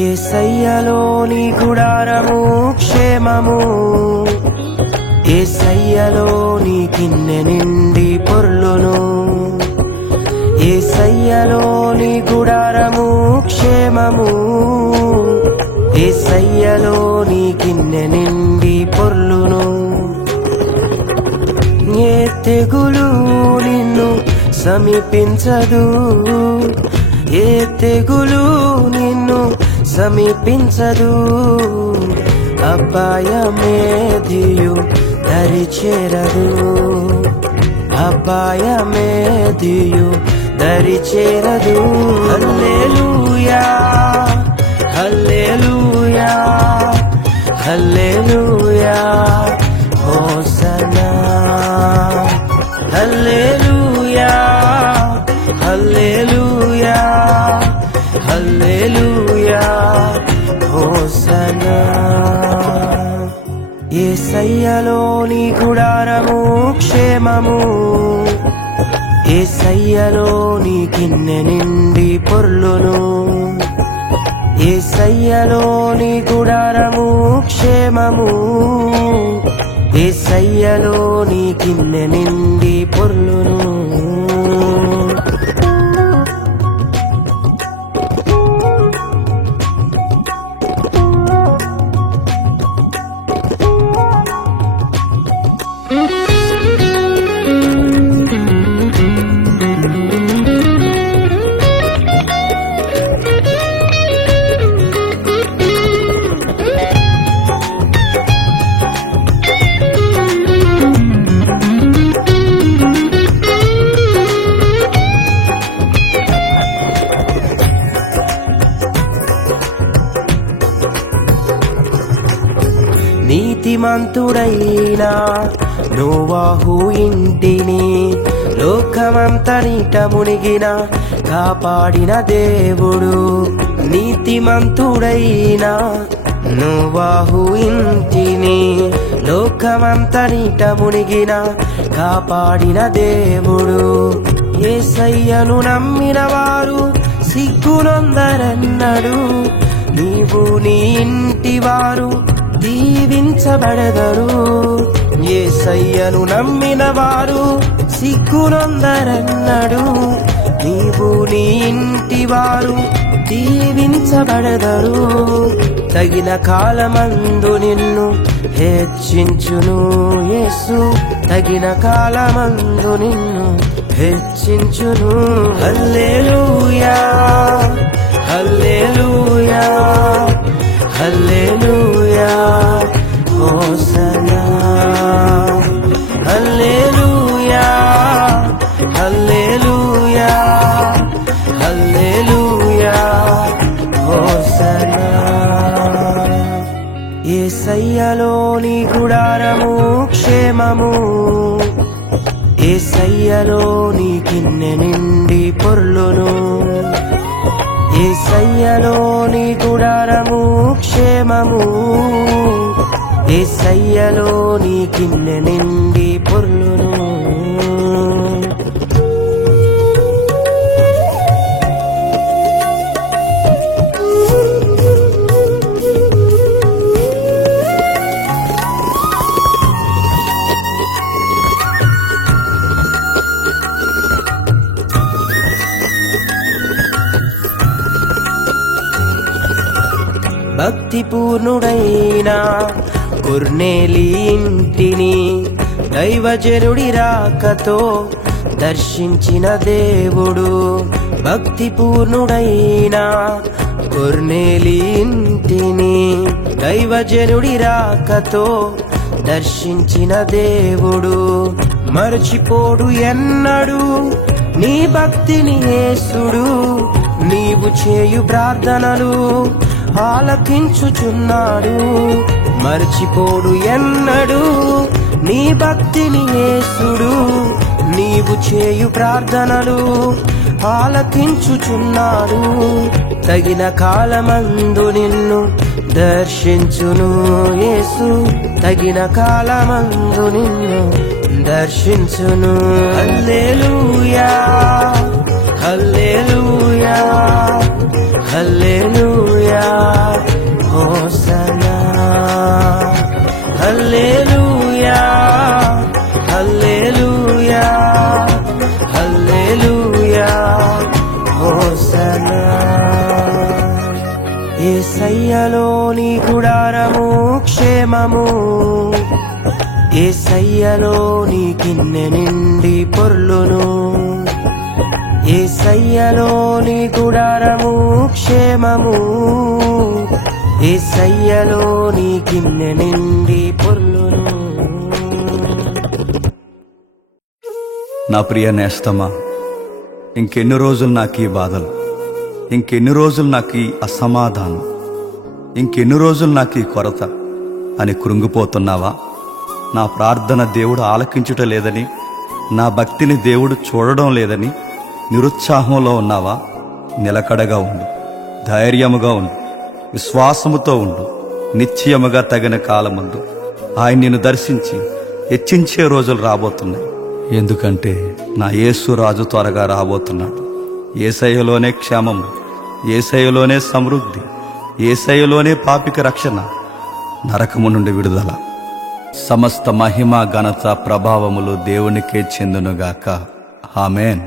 యేసయ్యలోని గుడారము క్షేమము, యేసయ్యలోని గిన్నె నిండి పొర్లును. యేసయ్యలోని గుడారము క్షేమము, యేసయ్యలోని గిన్నె నిండి పొర్లును. ఏ తెగులు నిన్ను సమీపించదు, ఏ తెగులు నిన్ను సమీపించదు. అపాయమేదియు దరిచేరదు, అపాయమేదియు దరిచేరదు. హల్లెలూయా హల్లెలూయా హల్లెలూయా హోసన్నా. హల్లెలూయా హల్లెలూయా హల్లెలూయా హోసన్నా. యేసయ్యలోని గుడారము క్షేమము, యేసయ్యలోని గిన్నె నిండి పొర్లును. యేసయ్యలోని గుడారము క్షేమము, యేసయ్యలోని గిన్నె నిండి పొర్లును. నీతిమంతుడైన నోవాహు ఇంటిని లోకమంతనిట మునిగిన కాపాడిన దేవుడు. నీతిమంతుడైన నోవాహు ఇంటిని లోకమంతనిట మునిగిన కాపాడిన దేవుడు. యేసయ్యను నమ్మిన వారు సిగ్గునొందరన్నడు, నీవు నీ ఇంటి వారు దీవించబడెదరు. యేసయ్యను నమ్మిన వారు సిగ్గునొందరన్నడు, నీవు నీ ఇంటి వారు దీవించబడెదరు. తగిన కాలమందు నిన్ను హెచ్చించును యేసు, తగిన కాలమందు నిన్ను హెచ్చించును. హల్లెలూయా హల్లెలూయా హల్లెలూయా హోసన్నా. హల్లెలూయా హల్లెలూయా హల్లెలూయా హోసన్నా. యేసయ్యలోని గుడారము క్షేమము, యేసయ్యలోని గిన్నె నిండి పొర్లును. యేసయ్యలోని గుడారము క్షేమము, యేసయ్యలోని గిన్నె నిండి పొర్లును. భక్తి పూర్ణుడైన కొర్నేలి ఇంటిని దైవజనుడి రాకతో దర్శించిన దేవుడు. భక్తి పూర్ణుడైన కొర్నేలి ఇంటిని దైవజనుడి రాకతో దర్శించిన దేవుడు. మరచిపోడు ఎన్నడు నీ భక్తిని యేసుడు, నీవు చేయు ప్రార్థనలు ఆలకించుచున్నాడు. మరచిపోడు ఎన్నడు నీ భక్తిని యేసుడు, నీవు చేయు ప్రార్థనలు ఆలకించుచున్నాడు. తగిన కాలమందు నిన్ను దర్శించును యేసు, తగిన కాలమందు నిన్ను దర్శించును. హల్లెలూయా హల్లెలూయా హల్లెలూయా యేసయ్యలోని గుడారము క్షేమము, యేసయ్యలోని గిన్నె నిండి పొర్లును. యేసయ్యలోని గుడారము క్షేమము, యేసయ్యలోని గిన్నె నిండి పొర్లును. నా ప్రియ నేస్తమా, ఇంకెన్ని రోజులు నాకు ఈ బాధలు, ఇంకెన్ని రోజులు నాకు ఈ అసమాధానం, ఇంకెన్ని రోజులు నాకు ఈ కొరత అని కృంగిపోతున్నావా? నా ప్రార్థన దేవుడు ఆలకించుట లేదని, నా భక్తిని దేవుడు చూడడం లేదని నిరుత్సాహంలో ఉన్నావా? నిలకడగా ఉండు, ధైర్యముగా ఉండు, విశ్వాసముతో ఉండు. నిశ్చయముగా తగిన కాలమందు ఆయన నిన్ను దర్శించి హెచ్చించే రోజులు రాబోతున్నాయి. ఎందుకంటే నా యేసు రాజు త్వరగా రాబోతున్నాడు. యేసయ్యలోనే క్షేమము, యేసయ్యలోనే సమృద్ధి, యేసయ్యలోనే పాపికి రక్షణ, నరకము నుండి విడుదల. సమస్త మహిమ ఘనత ప్రభావములు దేవునికే చెందునుగాక. ఆమేన్.